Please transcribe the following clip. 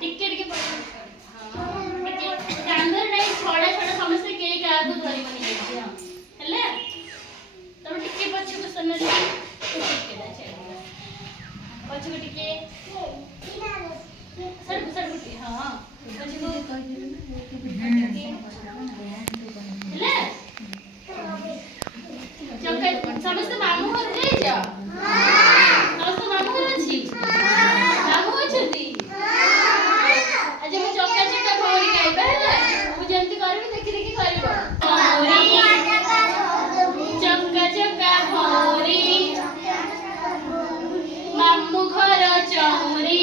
टिके टिके हां टिके कांदर नहीं छोड़ा छोड़ा समझते के का को धरी बनी जाई हां हेले तब टिके पछे को सन्ना टिके दा छे पछे को टिके सर सर टिके हां पछे को हेले चक्का समझते मामू घर जाई जा हां समझते मामू घर अछि मामू अछती आज हम चक्का चक्का भौरी गाइबा हैला मु जंती करबी देखि देखि करबो चक्का चक्का भौरी मामू घर चौरी